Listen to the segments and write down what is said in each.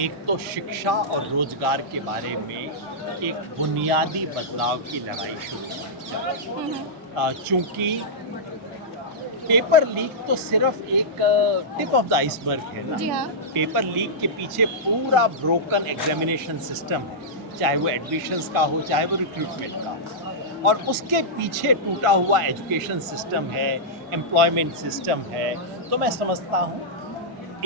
एक तो शिक्षा और रोजगार के बारे में एक बुनियादी बदलाव की लड़ाई शुरू हुई। चूंकि पेपर लीक तो सिर्फ एक टिप ऑफ द आइसबर्ग है ना। जी हाँ। पेपर लीक के पीछे पूरा ब्रोकन एग्जामिनेशन सिस्टम है, चाहे वो एडमिशन्स का हो, चाहे वो रिक्रूटमेंट का हो, और उसके पीछे टूटा हुआ एजुकेशन सिस्टम है, एम्प्लॉयमेंट सिस्टम है। तो मैं समझता हूँ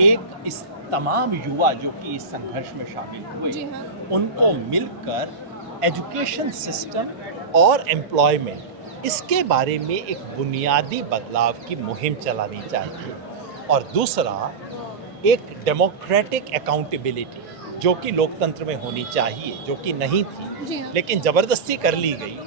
एक इस तमाम युवा जो कि इस संघर्ष में शामिल हुए, जी हाँ। उनको मिलकर एजुकेशन सिस्टम और एम्प्लॉयमेंट इसके बारे में एक बुनियादी बदलाव की मुहिम चलानी चाहिए। और दूसरा, एक डेमोक्रेटिक अकाउंटेबिलिटी जो कि लोकतंत्र में होनी चाहिए, जो कि नहीं जी थी हाँ। लेकिन ज़बरदस्ती कर ली गई,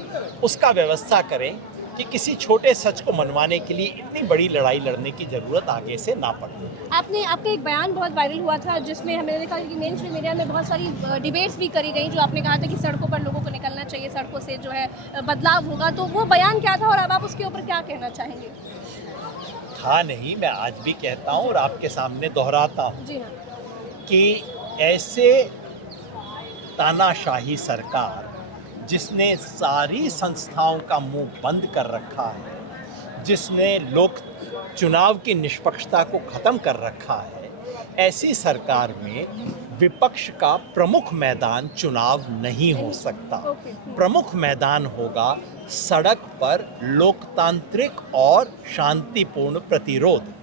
उसका व्यवस्था करें कि किसी छोटे सच को मनवाने के लिए इतनी बड़ी लड़ाई लड़ने की ज़रूरत आगे से ना पड़े। आपका एक बयान बहुत वायरल हुआ था जिसमें हमने देखा कि मेन स्ट्रीम मीडिया में बहुत सारी डिबेट्स भी करी गई, जो आपने कहा था कि सड़कों पर लोगों को निकलना चाहिए, सड़कों से जो है बदलाव होगा। तो वो बयान क्या था और अब आप उसके ऊपर क्या कहना चाहेंगे? था नहीं, मैं आज भी कहता हूँ और आपके सामने दोहराता हूँ जी हाँ। कि ऐसे तानाशाही सरकार जिसने सारी संस्थाओं का मुंह बंद कर रखा है, जिसने लोक चुनाव की निष्पक्षता को ख़त्म कर रखा है, ऐसी सरकार में विपक्ष का प्रमुख मैदान चुनाव नहीं हो सकता। प्रमुख मैदान होगा सड़क पर लोकतांत्रिक और शांतिपूर्ण प्रतिरोध।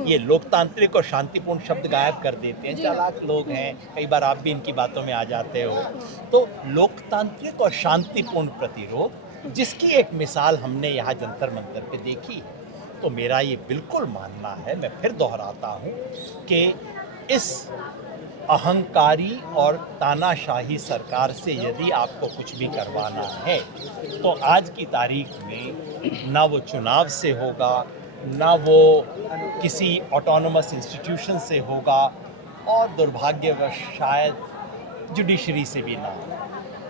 ये लोकतांत्रिक और शांतिपूर्ण शब्द गायब कर देते हैं, चालाक लोग हैं, कई बार आप भी इनकी बातों में आ जाते हो। तो लोकतांत्रिक और शांतिपूर्ण प्रतिरोध, जिसकी एक मिसाल हमने यहाँ जंतर मंतर पे देखी है। तो मेरा ये बिल्कुल मानना है, मैं फिर दोहराता हूँ कि इस अहंकारी और तानाशाही सरकार से यदि आपको कुछ भी करवाना है तो आज की तारीख में ना वो चुनाव से होगा, ना वो किसी ऑटोनोमस इंस्टीट्यूशन से होगा, और दुर्भाग्यवश शायद जुडिशरी से भी ना हो।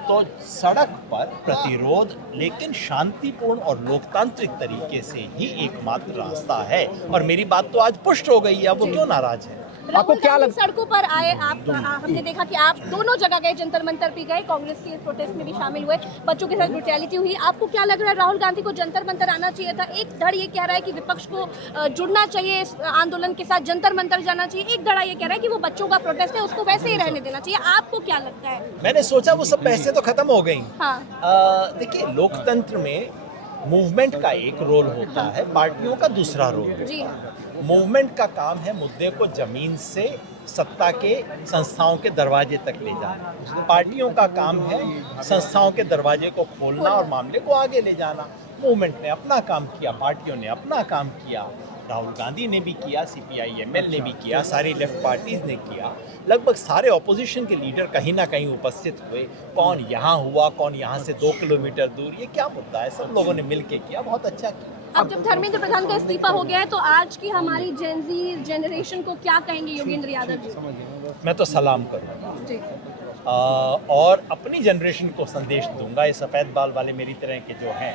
तो सड़क पर प्रतिरोध, लेकिन शांतिपूर्ण और लोकतांत्रिक तरीके से ही एकमात्र रास्ता है। और मेरी बात तो आज पुष्ट हो गई है, अब वो क्यों नाराज है? आपको क्या लगता है सड़कों पर आए आप? हमने देखा कि आप दोनों जगह गए, जंतर मंतर भी गए, कांग्रेस के प्रोटेस्ट में भी शामिल हुए, बच्चों के साथ ब्रुटैलिटी हुई। आपको क्या लग रहा है, राहुल गांधी को जंतर मंतर आना चाहिए था? एक धड़ ये कह रहा है कि विपक्ष को जुड़ना चाहिए इस आंदोलन के साथ, जंतर मंतर जाना चाहिए। एक धड़ा ये कह रहा है कि वो बच्चों का प्रोटेस्ट है, उसको वैसे ही रहने देना चाहिए। आपको क्या लगता है? मैंने सोचा वो सब बहसें तो खत्म हो गई। हाँ। देखिए, लोकतंत्र में मूवमेंट का एक रोल होता है, पार्टियों का दूसरा रोल होता है। जी हाँ। मूवमेंट का काम है मुद्दे को जमीन से सत्ता के संस्थाओं के दरवाजे तक ले जाना। पार्टियों का काम है संस्थाओं के दरवाजे को खोलना और मामले को आगे ले जाना। मूवमेंट ने अपना काम किया, पार्टियों ने अपना काम किया, राहुल गांधी ने भी किया, CPI-ML ने भी किया, सारी लेफ्ट पार्टीज ने किया, लगभग सारे ऑपोजिशन के लीडर कहीं ना कहीं उपस्थित हुए। कौन यहाँ हुआ, कौन यहाँ से 2 किलोमीटर दूर, ये क्या मुद्दा है? सब लोगों ने मिल के किया, बहुत अच्छा किया। अब जब धर्मेंद्र प्रधान का इस्तीफा हो गया है तो आज की हमारी जेनजी जनरेशन को क्या कहेंगे योगेंद्र यादव जी? मैं तो सलाम करूँगा जी। और अपनी जनरेशन को संदेश दूंगा। ये सफ़ेद बाल वाले मेरी तरह के जो हैं,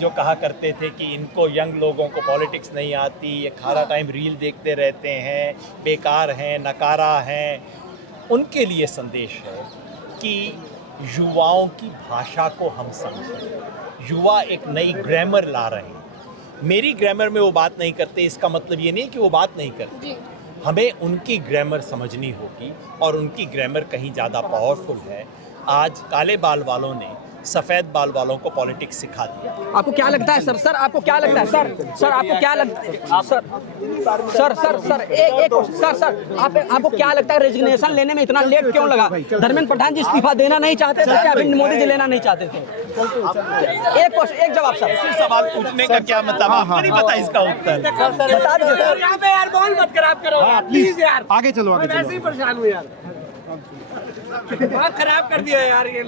जो कहा करते थे कि इनको यंग लोगों को पॉलिटिक्स नहीं आती, ये खारा टाइम रील देखते रहते हैं, बेकार हैं, नकारा हैं, उनके लिए संदेश है कि युवाओं की भाषा को हम समझें। युवा एक नई ग्रामर ला रहे हैं। मेरी ग्रामर में वो बात नहीं करते, इसका मतलब ये नहीं कि वो बात नहीं करते। जी। हमें उनकी ग्रामर समझनी होगी, और उनकी ग्रामर कहीं ज़्यादा पावरफुल है। आज काले बाल वालों ने सफ़ेद बाल वालों को पॉलिटिक्स सिखा दिया। आपको क्या लगता है सर आपको क्या लगता है सर आपको क्या लगता है सर आपको क्या लगता है रेजिग्नेशन लेने में इतना लेट क्यों लगा? धर्मेंद्र प्रधान जी इस्तीफा देना नहीं चाहते थे क्या? अरविंद मोदी जी लेना नहीं चाहते थे? एक जवाब सर। सवाल पूछने का क्या मतलब, आपको नहीं पता इसका उत्तर? बता दीजिए सर। यहाँ पे यार बॉल मत खराब करो प्लीज यार, आगे चलो आगे मैं वैसे ही परेशान हूँ यार, बहुत खराब कर दिया यार ये।